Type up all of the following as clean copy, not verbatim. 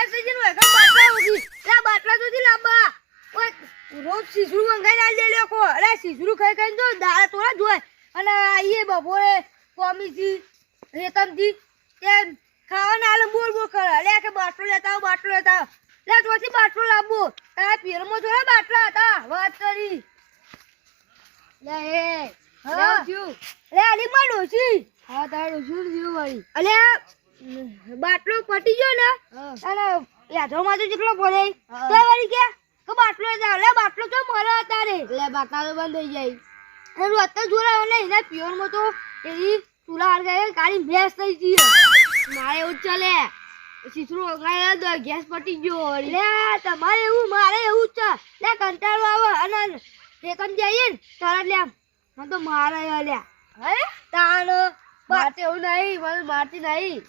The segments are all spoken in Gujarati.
ગેસ થઈ જઈને વેગા બાટલા ઉગી લે બાટલા સુધી લાંબા ઓય રોજ સીસરું મંગાઈ ના લે કો અરે સીસરું ખાઈ ખાઈ તો દાળ તોડા જોય અને આઈએ બપોરે કોમીજી રેતમજી કે ખાવાના આલે બોલ બોલ કરે લે કે બાટલો લેતા આવ લે તોથી બાટલો લાવવો તારા પીરમાં જોડે બાટલા હતા વાત કરી લે એ હા લે આલી માં ડોસી હા તારો શું જીવ વાળી અલે બાટલો પટી ગયો ને અને યાદોમાં તો જેટલો પડે તો વાળી કે બાટલો લે બાટલો તો મરે તારે લે બાટલા તો બંધ થઈ જાય એનું અત્યારે જોરાયો ને એના પ્યોરમાં તો એની ચૂલા હરગાય કાળી ભેંસ થઈ ગઈ મારે એવું ચાલે સીસરું ઓગળાય તો ગેસ પટી ગયો લે તમારે એવું મારે એવું જ છે લે કંટાળો આવે અને રેકમ જઈએ ને તરત લે મને તો મારે લે હે તાણ મારતે એવું નહીં મને મારતી નહીં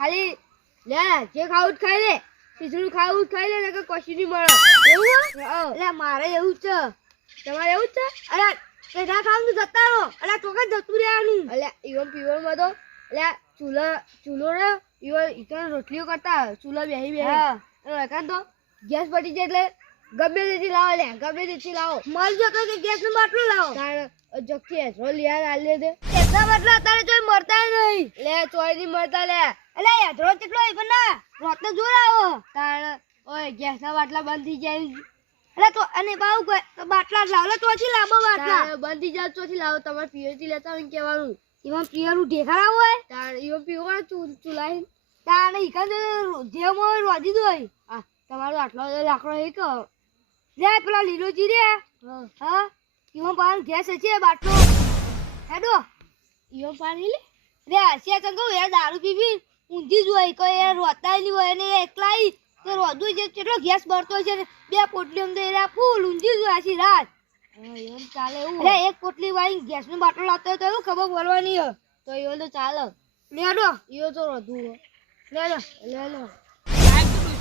ખાલી લે જે ખાવું ખાઈ લે સીસરું ખાવું ખાઈ લે કે કશું નહીં મળે એવું એટલે મારે એવું છે તમારે એવું છે અરે પેઢા ખાવાનું જતા રહો એટલે ચોક્કસ જતું રહેવાનું એટલે ઈવન પીવનમાં તો એટલે ચૂલો ને ઈવન રોટલીઓ કરતા ચૂલા બેહી તો ગેસ પટી જાય એટલે ગમે તેથી લાવો લે ગમે તેથી લાવો મળ જતો કે ગેસ નું બાટલું લાવો જગથી એસરો લિયા આલે દે એટલા બાટલા અત્યારે જોઈ મરતા નહીં લે ચોઈ ની મરતા લે એટલે એસરો કેટલો પણ ના રોત તો જોર આવો તાણ ઓય ગેસ ના બાટલા બંધ થઈ જાય એટલે તો અને બાઉ બાટલા લાવ લે તોથી લાવો બાટલા બંધ થઈ જાય તોથી લાવો તમારે પીઓથી લેતા હોય કહેવાનું ઈવન પીવાનું ઢેખા હોય તાણ ઈવન પીવા ચૂલાઈ તાણ ઈકન જે મો રોજી દોય આ તમારો આટલો લાકડો એક લે પેલા લીલોજી રે હા ઈવન પાન ગેસ છે બાટલો હેડો ઈવન પાણી લે રે છે કંગો એ દારૂ પીવી ઊંધી જ હોય કે એ રોતા નહીં હોય ને એકલાઈ તો રોદુ જે કેટલો ગેસ બળતો છે બે પોટલી અંદર એરા ફૂલ ઊંધી જ હોય આછી રાત એમ ચાલે એવું રે એક પોટલી વાળી ગેસ નો બાટલો લાવતો તો એવું ખબર બોલવાની હે તો ઈવન તો ચાલે લેડો ઈયો તો રોધુ લેડો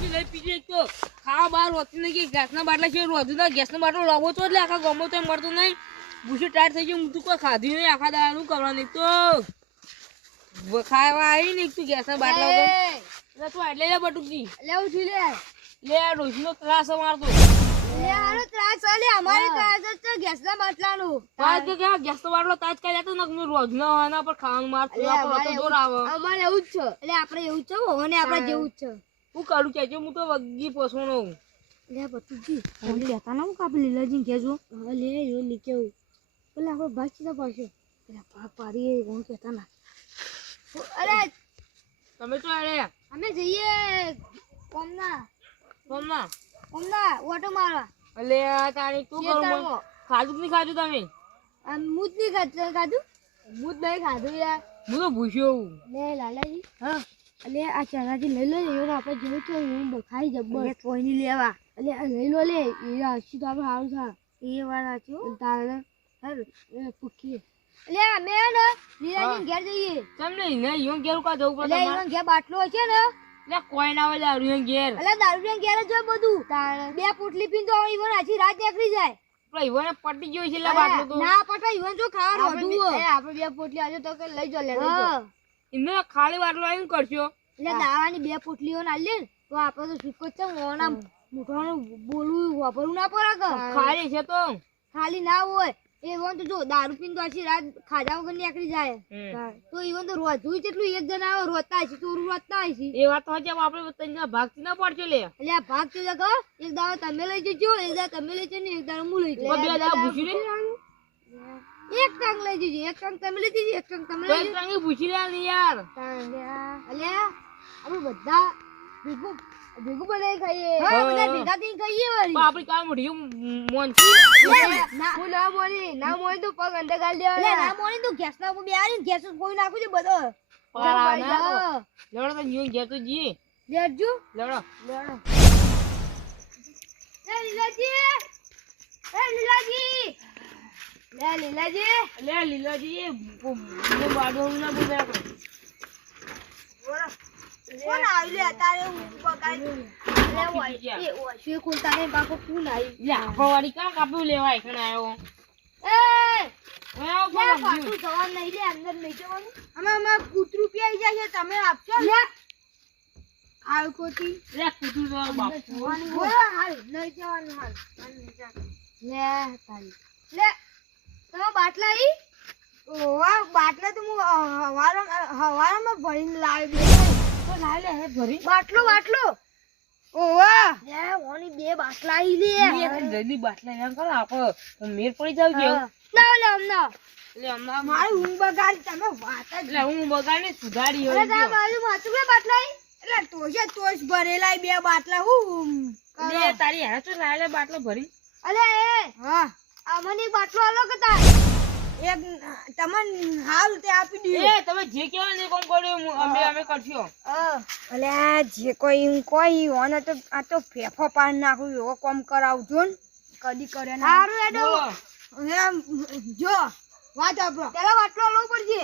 લઈ પીજે તો ખાવા બાર હોતી નહીં કે ગેસના બાટલા છે રોધું ના ગેસનો બાટલો લાવો તો એટલે આખા ગમો તો મળતું નહીં ભૂસી ટાઈટ થઈ ગયું હું તું કોઈ ખાધી નહીં આખા દાવાનું કરવાનું તો ખાવા આવી ને તું ગેસના બાટલા તો તું એટલે લે બટુકજી લેવું છું લે ડોશીનો ત્રાસ મારતો લે આનો ત્રાસ ચાલે અમારે ત્રાસ છે ગેસના બાટલાનો તાજ કે ગેસનો બાટલો તાજ કરી જતો ને હું રોજ ના આના પર ખાવાનું મારતો તો દોર આવે અમારે એવું જ છે એટલે આપણે એવું જ છે હોને આપણે જેવું જ છે હું કરું કે હું તો વગી પોસવાનો લે બતુજી તમે લેતા ના કાપ લીલાજી કેજો હા લે યો નીચેવું પેલા આપણે ભાગી તા પાછો પેલા પા પાડી કોણ કહેતા ના અરે તમે તો આડે અમે જઈએ કોમના ઓટો મારવા અલે તારી તું કરું ખાધું નહીં ખાધું તમે મૂજ નહીં ખાધું મૂજ નહીં ખાધું યાર હું તો ભૂસ્યો લે લાલાજી હા અલે આ ચણાજી લઈ લો એવું આપણે જેવું તો હું બખાઈ જબ્બર કોઈ નહીં લેવા અલે લઈ લો લે એ હસી તો આપણે સારું થા એ વાત સાચી તારે પૂકી અલે અમે ને લીલાજી ઘેર જઈએ તમને ને યો ઘેર કા જવું પડે અલે ઘેર બાટલો છે ને લે કોઈ ના આવે લે ઘેર અલે દારૂ ઘેર જ હોય બધું તારે બે પોટલી પીન તો ઈવન આછી રાત નીકળી જાય પેલા ઈવને પટી ગયો છે લે બાટલો તો ના પટા ઈવન જો ખાવાનું હતું આપણે બે પોટલી આજે તો કે લઈ જો લે લઈ જો ઇને ખાલી બાટલો આવીને કરશો એટલે દાવાની બે પોટલીઓ ના લે તો આપણે તો સુકો છે ઓના મુઠાનું બોલવું વાપરવું ના પડે કે ખાલી છે તો ખાલી ના હોય એ વન તો જો દારૂ પીને તો આછી રાત ખાધા વગર નીકળી જાય તો ઈવન તો રોજું જેટલું એક જણ આવે રોતા છે ચોરું રોતા છે એ વાત તો છે આપણે તને ભાગતી ના પડશે લે એટલે આ ભાગ તો જગો એક દાડો તમે લઈ જજો એક દાડો તમે લઈ જજો ને એક દાડો હું લઈ જજો બે દાડા ભૂસી લે એક ટંગ લઈ જજો એક ટંગ તમે લઈ જજો એક ટંગ તમે લઈ જજો ટંગ ભૂસી લે યાર અલે આપણે બધા ભેગું બનાવી ખાઈએ હા બધા ભેગા થઈને ખાઈએ વળી આપણી કામ મોટી મોનથી હું ના મોની તો પગ અંદર ગાલ દેવા લે ના મોની તો ગેસ ના બે આરી ગેસ કોઈ નાખું છે બધો લેવડો તો ન્યુ ગયા તો જી લેજો લેવડો એ લીલાજી લીલાજી હું બાડો ના બોલે કોણ આવ્યું અત્યારે હું પકાઈ લે ઓય એ ઓય ખોલતા ને બાકો કોણ આવ્યું લે આફવાડી કા કાપ્યું લેવાય કણ આવ્યો લે પાછું જવાન નહીં લે અંદર નહીં જવાનું અમે કૂતરું પી આવી જાય છે તમે આપશો લે હાલ ખોટી લે કૂતરું તો બાપુ બોલો હાલ નહીં જવાનું હાલ લે તારી લે તમે બાટલા ઈ ઓવા બાટલા તો હું હવારમાં ભરીને લાવી દે તો લાય લે હે ભરી બાટલો ઓવા લે ઓની બે બાટલા ઈ લે જલ્દી બાટલા એમ કરો આપો મેર પડી જાવ કે ના લે અમના લે હમણાં મારી ઊંઘ બગાડી તમે વાત જ એટલે હું બગાડને સુધારી અરે તા બાજુ માથું બે બાટલા ઈ એટલે તોજ ભરેલા બે બાટલા હું લે તારી હે તો લાય લે બાટલો ભરી અલે એ હા અમને બાટલો અલગ હતા એક તમને હાલ તે આપી દીધો એ તમે જે કહેવા ને કોમ કર્યો અમે કરશું અલે જે કોઈ ઓને તો આ તો ફેફો પાડ નાખું એવો કોમ કરાવજો ને કદી કરે ના સારું એડો એમ જો વાત આપો પેલા બાટલો લો પડશે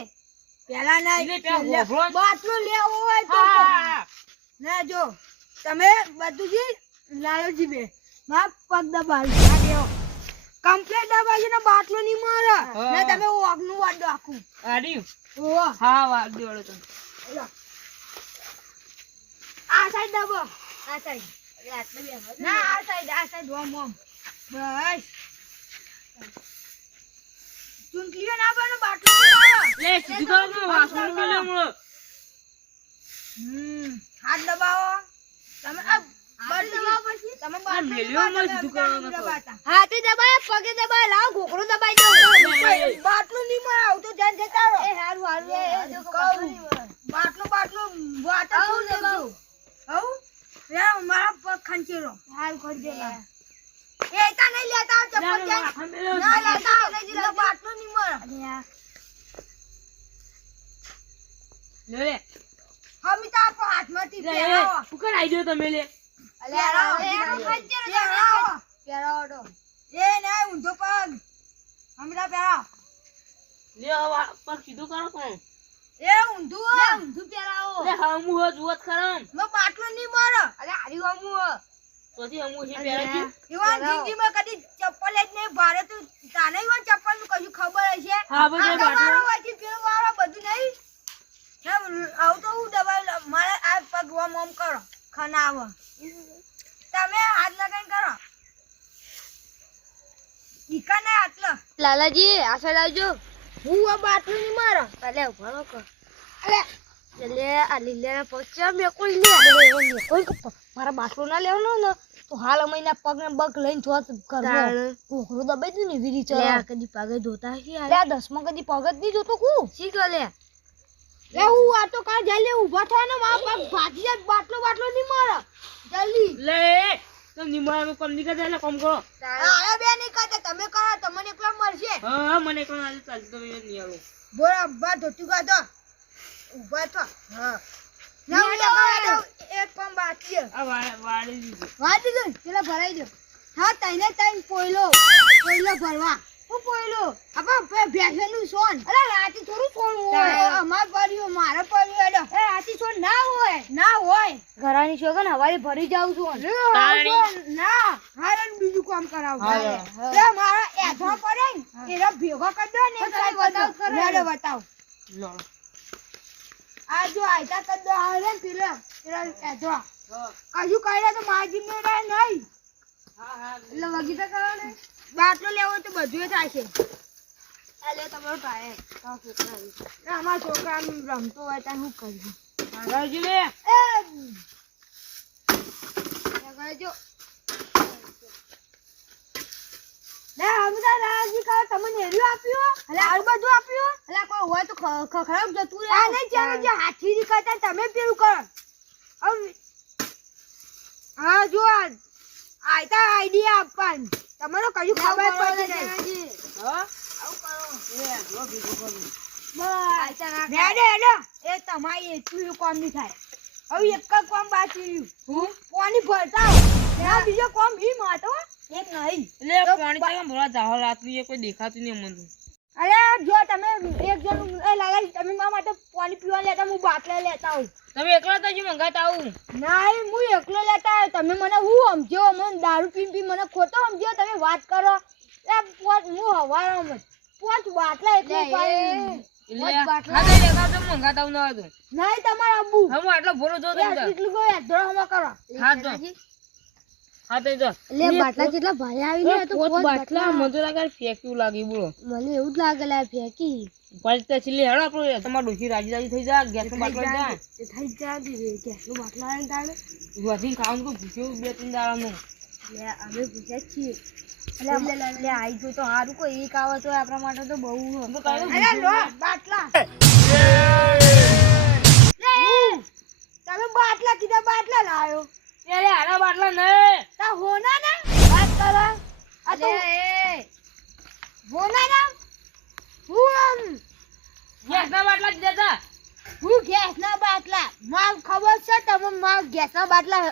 પેલા ના બાટલો લેવો હોય તો ના જો તમે બધું જી લાલોજી બે માં પગ દબાવી આ દેવો કમ્પ્લીટ દબાવી ને બાટલો ની મારે ને તમે ઓગનું વાડ રાખું આડી ઓ હા વાડ દેવડો તો આ સાઈડ દબો આ સાઈડ આટલે બે ના આ સાઈડ ઓમ બસ ચૂંટલીઓ ના બનો બાટલો લે સીધું કરો વાસણ લે મુળો હાથ દબાવો તમે આ બસ દબાવો પછી તમે મેલ્યો માં સીધું કરવાનું હાથે દબાય પગે દબાય લાવ ઘોકરો દબાઈ દો બાટલો ની માં આવતો ધ્યાન દેતા રહો એ હારું એ બાટલો વાટ આવું દબાવ આવું રે મારા પગ ખંચેરો હાલ કરી દે એ તા નહીં લેતા ચપ્પલ ના લેતા નહીં બાટલો ની માં લે હમી તા હાથમાંથી પહેરાવો ઉપર આવી ગયો તમે લે પહેરાવો એ ના ઊંધો પગ હમી તા પહેરાવો લે હવે પર સીધું કરો કોણ એ ઊંધું પહેરાવો લે હમુ હો જુવત ખરમ નો બાટલો ની મારો અરે આરી હમુ તોથી હમુ છે પહેરાજી ઈવાન જિંદગીમાં કદી ચપ્પલ જ નહીં ભારે તો તાને ઈવાન ચપ્પલ નું કશું ખબર હશે હા બધું બાટલો વાથી પેલો વાળો બધું નહીં આવ તો હું દબાઈ મારે આ પગ ઓમ કરો ખનાવ તમે હાથ લગાઈને કરો ઈકા ને આટલો લાલાજી આ સાઈડ આવજો હું આ બાટલો ની મારો અલે ઉભારો કર અલે લે આ લીલા પગ મે કોઈ લે કોઈ મારા બાટલો ના લેવાનો ને તો હાલ મહિના પગ ને બગ લઈને જોત કરવો કોકરો દબાઈ દે ને વીરી ચલો કદી પગ ધોતા છે લે 10 માં કદી પગ જ નહીં જોતો કુ શી કે લે હું આ તો કા જલ્દી ઊભા થવાનો મારા પગ ભાગી જાય બાટલો ની મારો જલ્દી લે તો નિમાનો કોમ ની કરે કોમ કરો આ બે ની કરતા તમે કરો તમને એકલા મળશે હા મને કોણ આજે ચાલ તમે નહીં આવો બરાબર ધોતી કાઢો ઊભા થો હા ના ઉડા એક પમ બાકી આ વાડી દીધું વાડી દો પેલા ભરાઈ દો હા તઈને તઈને પોયલો ભરવા હું પોયલો આપા ભેંસનું સોન અરે રાતી થોડું સોન હોય અમાર પડ્યો મારે પડ્યો એડો એ રાતી સોન ના હોય ઘરાની સોગન હવારે ભરી જાવ છું ના હારણ બીજું કામ કરાવ એ મારા એધો પડે એરા ભેગો કરી દો ને બતાવ લો આ જો આયતા કદ દો આવે પેલા એધો કજુ કઈરા તો માજી મેરા નહીં હા એટલે વગીતા કરો ને બાટલો લેવો તો બધું થાય છે આ લે તમારો ટાયર અમારા છોકરા રમતો હોય ત્યાં શું કરવું રાજી લે જો લે હમદા રાજી કા તમને હેર્યું આપ્યું અલે આ બધું આપ્યું અલે કોઈ હોય તો ખરાબ જતું રહે આ નહીં ચાલે જે હાથી ની કરતા તમે પેલું કરો હા જો આયતા આઈડિયા આપવાન તમારો કયું ખબર પડતી નહીં હા આવું કરો એ જો ભીગો કરો બસ રેડે હેડો એ તમારી એટલું કામ નહીં થાય હવે એક જ કામ બાકી રહ્યું હું પાણી ભરતા ના બીજો કામ ઈ માટો એક નહીં લે પાણી કેમ ભરા જાહો રાતનું એ કોઈ દેખાતું નહીં મને અરે જો તમે એક જણ એ લાલા તમે મારા માટે પાણી પીવા લેતા હું બાટલા લેતા આવું તમે એકલા તો જ મંગાતા આવું નહીં હું એકલો લેતા આવ્યો તમે મને હું સમજો મને દારૂ પી મને ખોટો સમજો તમે વાત કરો એ હું હવારમાં 5 બાટલા એટલે એટલે પોચ બાટલા. હા તો એકાદ તો મંગાતા હું ના હતું નહીં તમારે આબુ હા હું આટલો ભોરો જો યાર, તમે એટલું કોઈ અધરામાં કરો હા તો હા તો જો લે બાટલા જેટલા ભારે આવી ને તો પોત પોચ બાટલા મને તો લાગે ફેંક્યું લાગે બોલો મને એવું જ લાગે લે ફેંકી પછી તો છેલ્લે હેડો આપણે તમાર ડોશી રાજી રાજી થઈ જા ગેસ નો બાટલો જા થઈ જાય દીવે ગેસનો બાટલો આવે ને તારે વધી ખાવાનું તો ભૂખ્યો બે ત્રણ દાડાનું લે અમે પૂછ્યા જ છીએ લે આઈ જો તો હારું કોઈ એક આવે તો આપણા માટે તો બહુ તો કાંઈ અરે લો બાટલા તમે બાટલા કીધા બાટલા લાયો અરે આના બાટલા ને તા હોના ના વાત કરો આ તો હોના ના હું ગેસ ના બાટલા જ દેતા હું ગેસના બાટલા માર ખબર છે તમે માર ગેસના બાટલા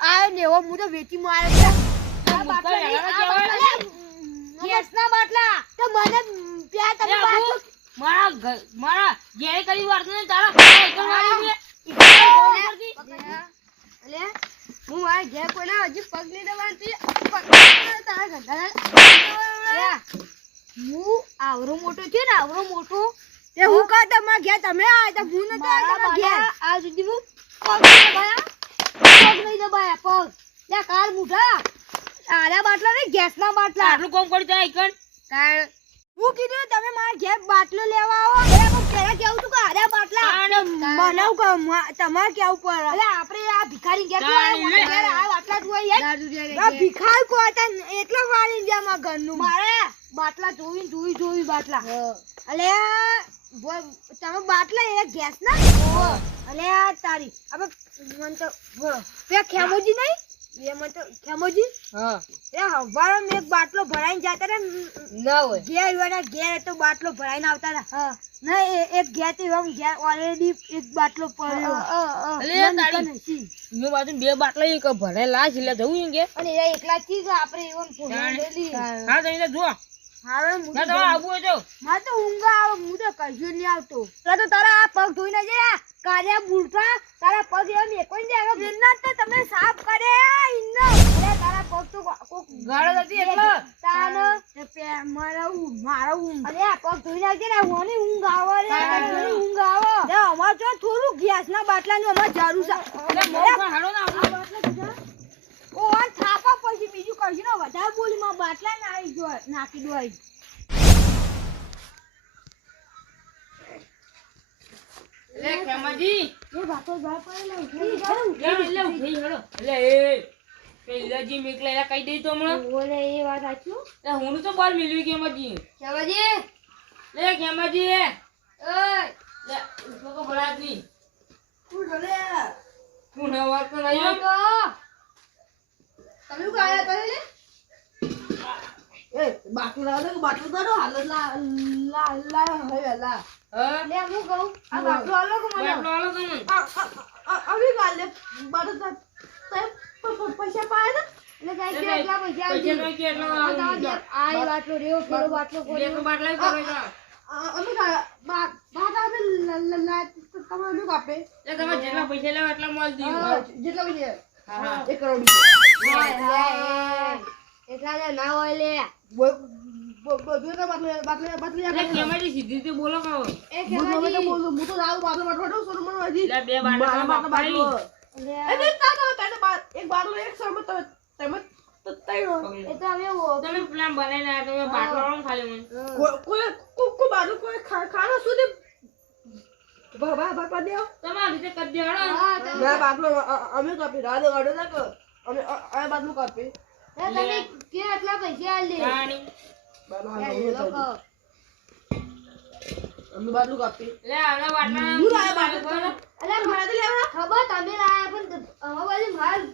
આયો ને એવો હું તો વેચી મારે છે આ બાટલા નહીં, આ બાટલા ગેસના બાટલા તો મને પ્યા તમે બાટલો મારા ઘેર કરી વાળતો ને તારા એકલ વાળી અલે હું મારા ઘેર કોઈના હજી પગ નહીં દબાવતી તારા ગંધા હું આવરો મોટો છે ને આવરો મોટો તે હું કા તમારા ઘેર તમે આયા તા હું નતો આયા તમારા ઘેર આ સુધી હું પગ નહીં દબાયા પગ લે કાર મુઠા આરા બાટલા ને ગેસના બાટલા આટલું કામ કરી જાય એકન કાર હું કીધું તમે મારા ઘેર બાટલો લેવા આવો અરે હું પેલા કેવું છું કે આરા બાટલા બનાવ કે તમારે કેવું પડે અરે આપણે આ ભિખારી ઘેર આ બાટલા જોઈ આ ભિખારી કો હતા એટલો વાળી જામાં ઘરનું મારે બાટલા જોઈ બાટલા અલે તમે બાટલા એ ગેસ ના અલે આ તારી હવે મન તો બોલો પે ખેમોજી નહીં એ મન તો ખેમોજી હા એ હવારો મે એક બાટલો ભરાઈને જાતા રે ના હોય ઘેર વાળા ઘેર તો બાટલો ભરાઈને આવતા હતા ના એક ઘેર થી હમ ઘેર ઓલરેડી એક બાટલો પડ્યો અલે તારી મે બાજુ બે બાટલા એક ભરેલા છે એટલે જવું કે અને એ એકલા થી જ આપણે એવન ફોન લેલી હા તો જો હારે ના તો આવું હોય તો માં તો ઊંઘ આવે હું તો કશું નહીં આવતો તો તારા આ પગ ધોઈને જે કાર્યા બુલફા તારા પગ એમ એકોઈ દે હવે ના તો તમે સાફ કરે ઇન્નો અરે તારા પગ તો કોક ગાળો હતી એટલે તાનો તે મારા ઊંઘ અરે આ પગ ધોઈને આવજે ને હોની ઊંઘ આવે રે તને ઊંઘ આવે લે અમાર જો થોડું ગેસના બાટલાની અમાર જરૂર છે એટલે મોખા હાડો ના આ બાટલા કીધા ઓ આ થાપા પછી બીજું કશું ન વધારે બોલી માં બાટલા ના આવી જો નાખી દો આઈ લે ખેમાજી એ બાટો બહાર પડેલા એટલે ઉઠી હેડો એટલે એ પેલાજી મેકલા કઈ દઈ તો હમણાં ઓલે એ વાત સાચું એ હું તો બાર મિલ્યું ખેમાજી ખેમાજી લે ખેમાજી ઓય લે ઉઠો તો ભરાત ની તું ઢલે હું ના વાત તો નહીં તમે કો આયા કરે લે એ બાટલો લાવો કે બાટલો તારો હાલ લા હે લા હા લે હું કહું આ બાટલો આલો કે મને બાટલો આલો તમને અભી ગાલે બાટલો પૈસા પાય ને એટલે કઈ કે એટલા પૈસા પૈસા તો કેટલા આવે આ બાટલો રેવો પેલો બાટલો બે કોનો તો બાટલા જ કરેલા અમે બાટા તમે કાપે એ તમે જેટલા પૈસા લેવા એટલા મોલ દીધો જેટલા પૈસા હા હા 1 કરોડ રૂપિયા એટલા જે ના હોય લે બધું તો બાટલો લે ખેમાજી સીધી રીતે બોલો કહો એ હું ખેમાજી બોલું હું તો રાવ બાટલો સોનું મને હજી લે બે બાટલા બાટલો લે એ એક બાટલો એક સમય તમે તો તૈરો એ તો હવે તમે પ્લાન બનાવીને આયા તમે બાટલો આલો ને ખાલી મને કોઈ બાટલો કોઈ ખાના સુધી બાપા દેવ તમારી રીતે કરી દેવાડો હા તમે ના બાટલો અમે કાપી રાડો ગાડો ના કર અમે આ બાટલો કાપી તમે કે એટલા પૈસા આલ દે રાણી બાટલો લે લોકો અમે બાટલો કાપી લે આના બાટલા હું લાયા બાટલો અલે મારે લેવા ખબર તમે લાયા પણ અમારે માલ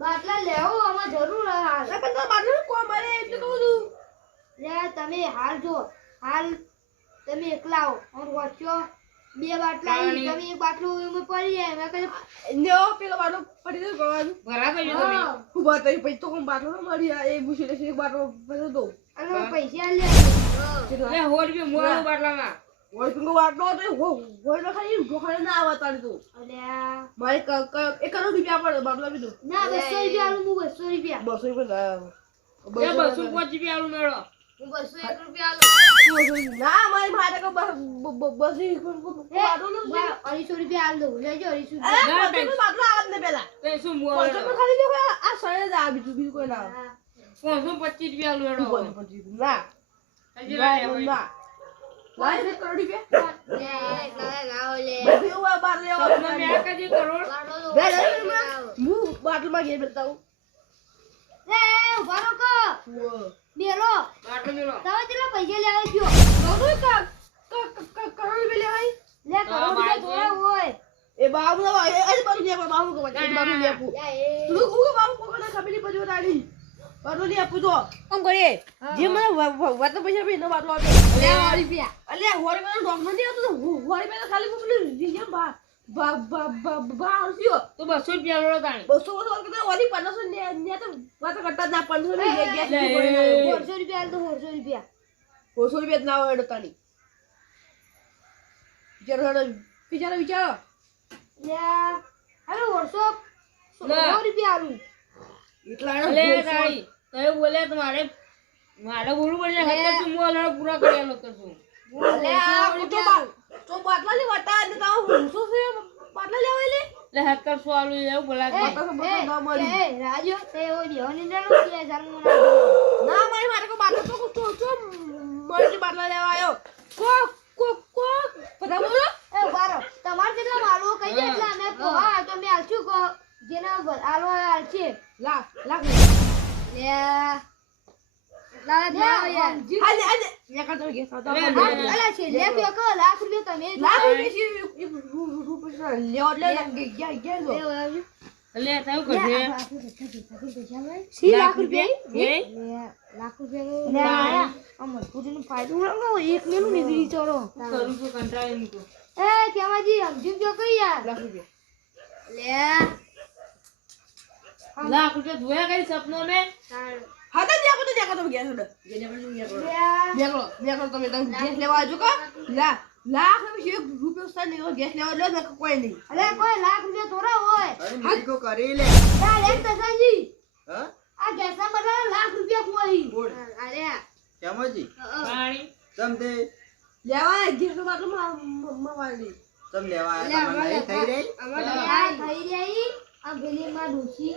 બાટલા લેવો આમાં જરૂર હાલ પણ તો બાટલો કો મારે એટલે કહું છું લે તમે હાલ જો હાલ તમે એકલા હો અને વચ્ચો બે બાટલા ઈ તમે એક બાટલો એમાં પડી જાય મેં કહ્યું લ્યો પેલો બાટલો પડી ગયો ગવાનું ભરા કઈ તમે હું બાત પછી તો કોણ બાટલો ન મળી આ એ બુશી એક બાટલો ભરી દો અને પૈસા લે લે હોર બી મોળો બાટલામાં ઓય તું બાટલો તો હોય ના ખાઈ ગોખડે ના આવતા તું અલે મારે 1 કરોડ રૂપિયા પડે બાટલો બી દો ના 200 રૂપિયા આલું હું 200 રૂપિયા 200 રૂપિયા લે 205 રૂપિયા આલું મેળો હું 201 રૂપિયા આલું ના મારે મારે બસ એ, બા, 250 રૂપિયા આલ દઉં. લેજો 250 અરે ના, 500 નો બાટલો આવે જ ને પેલા તે શું 500 નો ખાલી દેખો આ સળે જ આ બીજું કોઈ ના આવે. હા. 525 રૂપિયા લેડો બોલ પછી ના હજી ના લાય ભાઈ. ના લાય છે કરોડ રૂપિયા લે, લાવે ગાઓ લે. બધું એવું બાર લેવા સપના મેં કદી કરોડ બાટલો તો બે વાળો લે, ગાઓ. હું બાટલામાં ઘેર બેઠા લે, ઉભા રહો કો. હું બેરો. બાટલો મેલો તમે કેટલા પૈસા લેવા ગયો? કરોડ રૂપિયા લેવાય લે, કરોડ રૂપિયા થોડા હોય. એ બાબુ ના એ બાબુ ને બાબુ કો બાબુ ને આપું યા, એ. તું હું બાબુ કો ના ખબર ની પછી તાડી બાબુ ને આપું તો આમ કરીએ હા, જે હા. મને વાત પૈસા ભી નો બાટલો આપે લે, 100 રૂપિયા. અલ્યા હોરી મેં ડોક્ટર ની હતો હોરી મેં ખાલી મોકલી દીજે બા આવસ્યો તો 200 રૂપિયા લેડો તાણી 200 વર્ષ કરતા ઓલી 500 ને તો વાત કરતા ના 500 ની લે, જગ્યા 100 રૂપિયા આલ દઉં, 100 રૂપિયા. 200 રૂપિયા ના હોય તાણી વિચારો વિચારો લે, હાલો 100 લે. 100 રૂપિયા આલું. એટલા અલે તાણી તમે બોલે તો મારે બોલવું પડશે હત્તર શું હું અલગ પૂરા કરી આલો તો શું અલે આ તો બાટલા લે વાતા ને તાવ હુંસો છે બાટલા લેવા લે એટલે 700 આલુ એવું બોલા એ, તો બાટલા ના મળી એ, રાજુ, તે ઓય દેવાની ના નો 2000 નું ના દો. ના મારી માટે કો બાટલા તો મળી બાટલા લેવા આવ્યો કો પતા બોલો એ, ઉભા રહો. તમારે જેટલા માલવો કહી દે એટલે અમે હા તો મેં આલશું કહો. જેના આલવો હોય આલશે. લાખ લે, લાવે ભાવ યાર. આલે યા કરતો કે સાતા લે, હા, લે. અલા છે લે તો કહો, લાખ રૂપિયા તમે જ લાખ લાવો. રૂપિયા લેવા લે ગયા લે, આવજો. એટલે થયું કરશે સી લાખ રૂપિયા એ લે, લાખ રૂપિયા લે આયા. આ મજબૂરીનો ફાયદો ઉડાવો, એક મેલું નીકળી ચડો. કરું છું કંટાળી મૂકો એ કેમાજી સમજી જો કઈ યાર. લાખ રૂપિયા લે, લાખ રૂપિયા જોયા કઈ સપનો મેં હા તો દેખો તો ગયા છોડ દેખો તમે ગેસ લેવા આવજો કા લાખ રૂપિયા સર ને ગેસ લેવા લો ને કોઈ નહીં અરે કોઈ લાખ રૂપિયા થોડા હોય. અરે મેરી को કરી લે યાર એક તસાજી હા આ ગેસના બદલે લાખ રૂપિયા કોઈ. બોલ અરે કેમજી પાણી તમ તે લેવા ગેસ નો બાટલો મારી તમ લેવા આયા તમને નહીં થઈ રહી અમારે થઈ રહી આ ગલીમાં ડોસી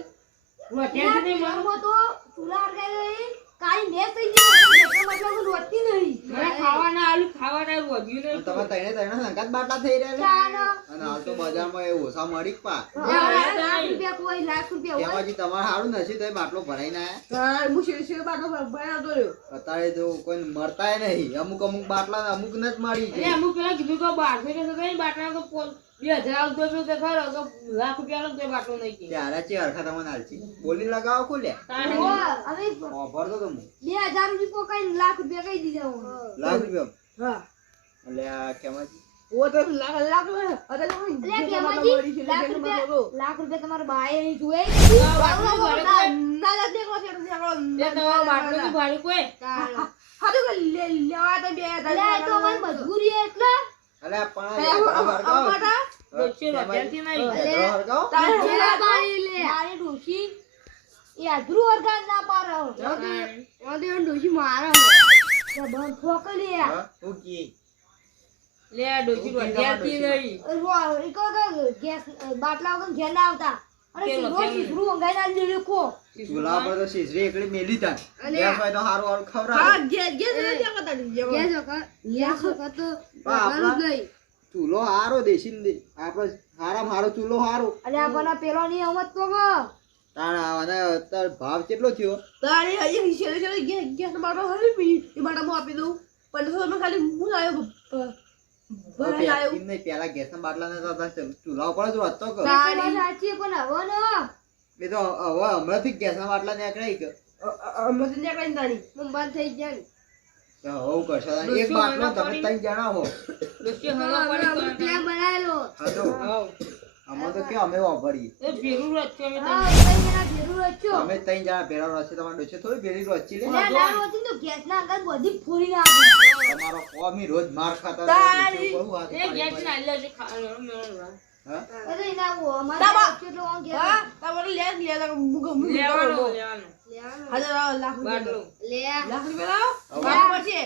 રોટિયા નહીં મળો મો તો ચૂલા અડકાઈ કાઈ મેસ થઈ ગઈ ગેસના બદલે કોઈ રોટતી નહીં. મને ખાવાના આલુ ખાવાના વધ્યું નહીં તમે તઈને સંગાત બાટલા થઈ રહ્યા ચાલો. અને હાલ તો બજારમાં એ ઓછા મળી પા લાખ રૂપિયા કોઈ લાખ રૂપિયા હોય. કેમજી તમારે સારું નથી તો બાટલો ભરાઈને આયા હા હું શેર બાટલો બનાવતો રહ્યો અત્યારે તો કોઈ મરતાય નહીં અમુક બાટલા અમુક ને જ મળી એટલે છે અમુક પેલા કીધું કે 1200 કે સગાઈ બાટલા તો 2000 આવતો તો તે ખરો તો લાખ રૂપિયા નો તે બાટલો નહીં કે ત્યારે છે હરખા તમને હાલતી બોલી લગાવો ખોલ્યા તાણે ઓ, અમે ઓફર તો તમે 2000 રૂપિયા કઈ લાખ રૂપિયા કઈ દીધા હું. લાખ રૂપિયા હા એટલે આ કેમજી ઓ તો લાખ અરે તો એટલે કેમાજી લાખ રૂપિયા તમારા બાએ અહીં જોઈ. બાટલો ભાડે કોઈ ના દેખો છે એ તમારો બાટલો તો ભાડે કોઈ હા તો લેવા તો બે અલે આ તો અમારી મજબૂરી છે એટલે. અલે પણ હરગાવો દોસ્તી રોટિયાથી નહીં હરગાવો મારી ડોશી એ અધરું અરગાન ના પાડો. ઓદે ડોશી મારો કે બંધ ફોકલી યાર. હા હું કી લે આ ડોસી રોટિયાથી નહીં રો ઈકો ગેસ બાટલા વગર ઘેર ના આવતા અને કેલો, સીધો કેલો. સીધું અંગાઈ ના લીધું કો. ચૂલા પર તો શીશરી એકડી મેલી તા ગેસ હોય તો હારું હારું હા ખવડાવે ગેસ નથી આવતા ગેસ વખત તો આપણા- જ નહીં. ચૂલો હારો દેશી આપડે હારામાં હારો ચૂલો હારો અલે આપણને પેલો ની અમત તો ગો. તાણા અત્યારે ભાવ કેટલો થયો તારે હજી શેર ગેસ નો બાટલો હરી એ બાટામાં આપી દઉં 500 માં ખાલી હું આવ્યો ભરાઈ આવ્યો એમ નહીં પેલા ગેસના બાટલા ને તો ચૂલા ઉપર જ વધતો કે એ વાત સાચી પણ હવે ન એ તો હવે હમણાંથી જ ગેસના બાટલા નીકળાય કે અમે તો નીકળી તાણી મન બંધ થઈ જાય. તો હવે કરશો તાણી. એક બાટલો તમે ત્રણ જણા હો ડોસી હવા પડી પ્લાન બનાવેલો. હા તો અમે તો કે અમે વાપરીએ એ ભેરું રચ્યો મેં હા કઈ જણા જરૂર હતો. અમે ત્રણ જણા ભેરા રસી તમારે ડોસે થોડી ભેરી રચી લે અલે ના રોતી તો ગેસ ના અંગત બધી ફોડી નાખે. તમારો કોમી રોજ માર ખાતા તારી. ડોસે બહુ હાથ એ પાડી ગેસ પાડી. ના લે છે ખાવાનો મેળો હા અરે ના વો અમારે તાબા. કેટલો વાંગ ગેસ હા તમારે લે મુગ લેવાનો લેવાનો લેવાનો. હાજર લાખ બાટલો રૂપિયા લે લાખ રૂપિયા લાવો બાટલો પડશે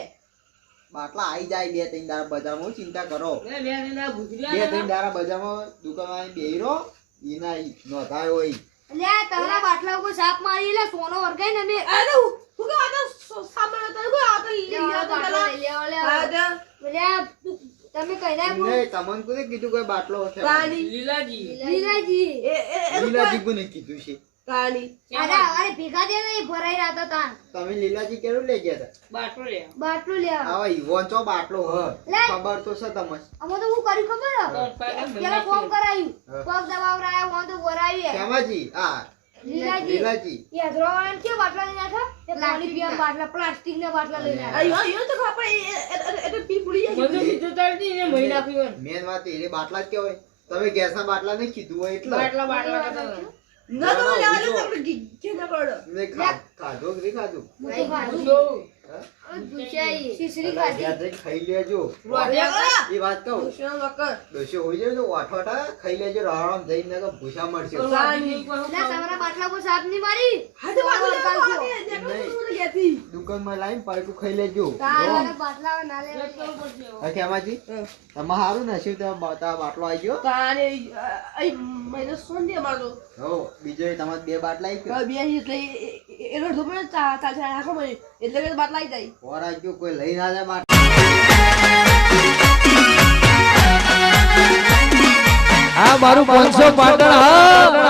બાટલા આઈ જાય 2-3 દાડા બજારમાં હું ચિંતા કરો બે ના ભૂતરી 2-3 દાડા બજારમાં દુકાનમાં બેહી રહો એના નોંધાયો હોય લે તારા બાટલા ઉપર સાપ મારી લે સોનો વરગાઈ ને મેં અરે હું કે આ તો સામાન તને કોઈ આ તો લેવા બાટલો આ લેવા તો લે તમે કઈ ના એમને તમને કોને કીધું કોઈ બાટલો છે કાણી લીલાજી લીલાજી લીલાજી કોને કીધું છે કાણી અરે ભેગા દે ને ભરાઈ રાતો તાન તમે લીલાજી કેવું લઈ ગયા હતા બાટલો લે બાટલો લેવા આવા ઈવોન ચો બાટલો હ લે. ખબર તો છે તમને અમે તો હું કર્યું ખબર હે પેલા ફોન કરાયું પગ દબાવરાયો હું તો વરાવી શ્યામાજી આ લીલાજી લીલાજી એ હદરોવાળાને કે બાટલા લઈને આખા તે પાણી પીવા બાટલા પ્લાસ્ટિક ના બાટલા લઈને આવ્યા. અયો તો ખાપા એ પી પુડી મને બીજું ચાલતી ને મહી નાખ્યું મેન વાત એ બાટલા જ કેવાય તમે ગેસના બાટલા નહીં કીધું હોય એટલે બાટલા કરતા ના તો લેવા દે આપણે કે ના પડો મેં ખાધો કે નહીં ખાધું હું તો ખાધું. જો પૂછાઈ શીશરી ખાધી ઘેર જઈને ખાઈ લેજો એ વાત કહું શું વકર ડોશો હોઈ જાય તો વાઠવાટા ખાઈ લેજો રાવણ જઈને તો ભૂસા મળશે લે તમારા બાટલા પર સાપ ની મારી હા તો વાગો લેતી દુકાનમાં લાવીને પાકું ખાઈ લેજો તારા બાટલા ના લેવા ખેમાજી તમે સારું ને શું બાટલો આવી ગયો કાને આઈ મને સોંદે મારો હો બીજો તમારે 2 બાટલા આવી ગયો બે એટલે એનો ધોપણે ચા નાખો મને એટલે કે બાટલા આવી જાય ઓરા જો કોઈ લઈ ના જાય બાટલા આ મારું 500 પાટણ હા